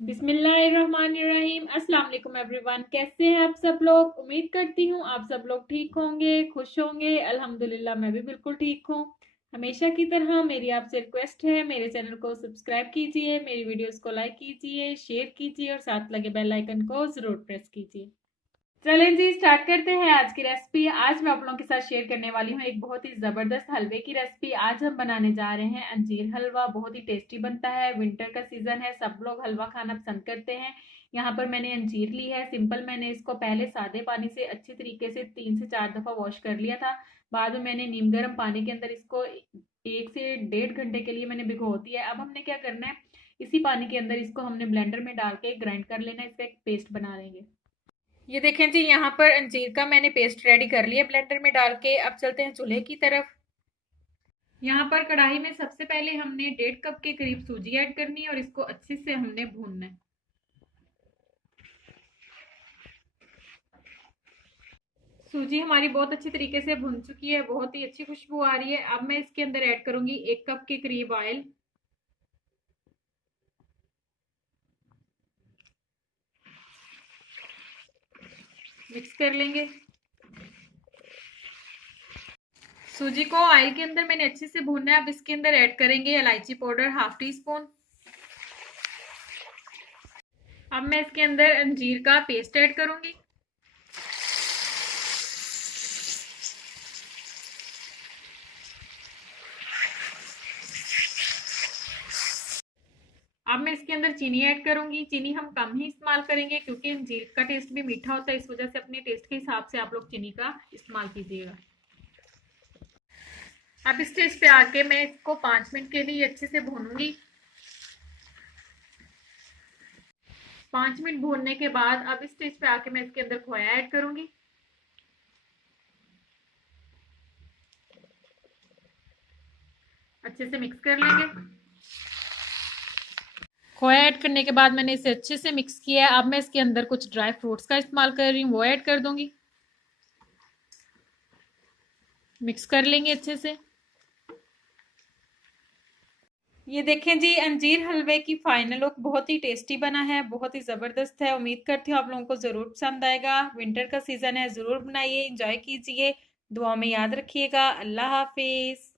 बिस्मिल्लाहिर्रहमानिर्रहीम। अस्सलाम वालेकुम एवरीवन। कैसे हैं आप सब लोग? उम्मीद करती हूँ आप सब लोग ठीक होंगे, खुश होंगे। अल्हम्दुलिल्लाह मैं भी बिल्कुल ठीक हूँ। हमेशा की तरह मेरी आपसे रिक्वेस्ट है, मेरे चैनल को सब्सक्राइब कीजिए, मेरी वीडियोस को लाइक कीजिए, शेयर कीजिए और साथ लगे बेल आइकन को ज़रूर प्रेस कीजिए। चलें जी, स्टार्ट करते हैं आज की रेसिपी। आज मैं आप लोगों के साथ शेयर करने वाली हूँ एक बहुत ही ज़बरदस्त हलवे की रेसिपी। आज हम बनाने जा रहे हैं अंजीर हलवा। बहुत ही टेस्टी बनता है। विंटर का सीजन है, सब लोग हलवा खाना पसंद करते हैं। यहाँ पर मैंने अंजीर ली है सिंपल। मैंने इसको पहले सादे पानी से अच्छी तरीके से 3 से 4 दफ़ा वॉश कर लिया था। बाद में मैंने नीम गर्म पानी के अंदर इसको 1 से 1.5 घंटे के लिए मैंने भिगो दिया है। अब हमने क्या करना है, इसी पानी के अंदर इसको हमने ब्लेंडर में डाल के ग्राइंड कर लेना है। इसका एक पेस्ट बना लेंगे। ये देखें जी, यहाँ पर अंजीर का मैंने पेस्ट रेडी कर लिया ब्लेंडर में डाल के। अब चलते हैं चूल्हे की तरफ। यहाँ पर कढ़ाई में सबसे पहले हमने 1.5 कप के करीब सूजी ऐड करनी है और इसको अच्छे से हमने भूनना है। सूजी हमारी बहुत अच्छी तरीके से भुन चुकी है, बहुत ही अच्छी खुशबू आ रही है। अब मैं इसके अंदर ऐड करूंगी 1 कप के करीब ऑयल। मिक्स कर लेंगे। सूजी को ऑयल के अंदर मैंने अच्छे से भूनना है। अब इसके अंदर ऐड करेंगे इलायची पाउडर हाफ टी स्पून। अब मैं इसके अंदर अंजीर का पेस्ट ऐड करूंगी। अब मैं इसके अंदर चीनी ऐड करूंगी। चीनी हम कम ही इस्तेमाल करेंगे क्योंकि अंजीर का टेस्ट भी मीठा होता है, इस वजह से अपने टेस्ट के हिसाब से आप लोग चीनी का इस्तेमाल कीजिएगा। अब इस स्टेज पे आके मैं इसको 5 मिनट के लिए अच्छे से भूनूंगी। 5 मिनट भूनने के बाद अब इस स्टेज पे आके मैं इसके अंदर खोया ऐड करूंगी। अच्छे से मिक्स कर लेंगे। खोया ऐड करने के बाद मैंने इसे अच्छे से मिक्स किया है। अब मैं इसके अंदर कुछ ड्राई फ्रूट्स का इस्तेमाल कर रही हूँ, वो ऐड कर दूंगी। मिक्स कर लेंगे अच्छे से। ये देखें जी, अंजीर हलवे की फाइनल लुक बहुत ही टेस्टी बना है, बहुत ही ज़बरदस्त है। उम्मीद करती हूँ आप लोगों को ज़रूर पसंद आएगा। विंटर का सीज़न है, ज़रूर बनाइए, इंजॉय कीजिए। दुआ में याद रखिएगा। अल्लाह हाफिज़।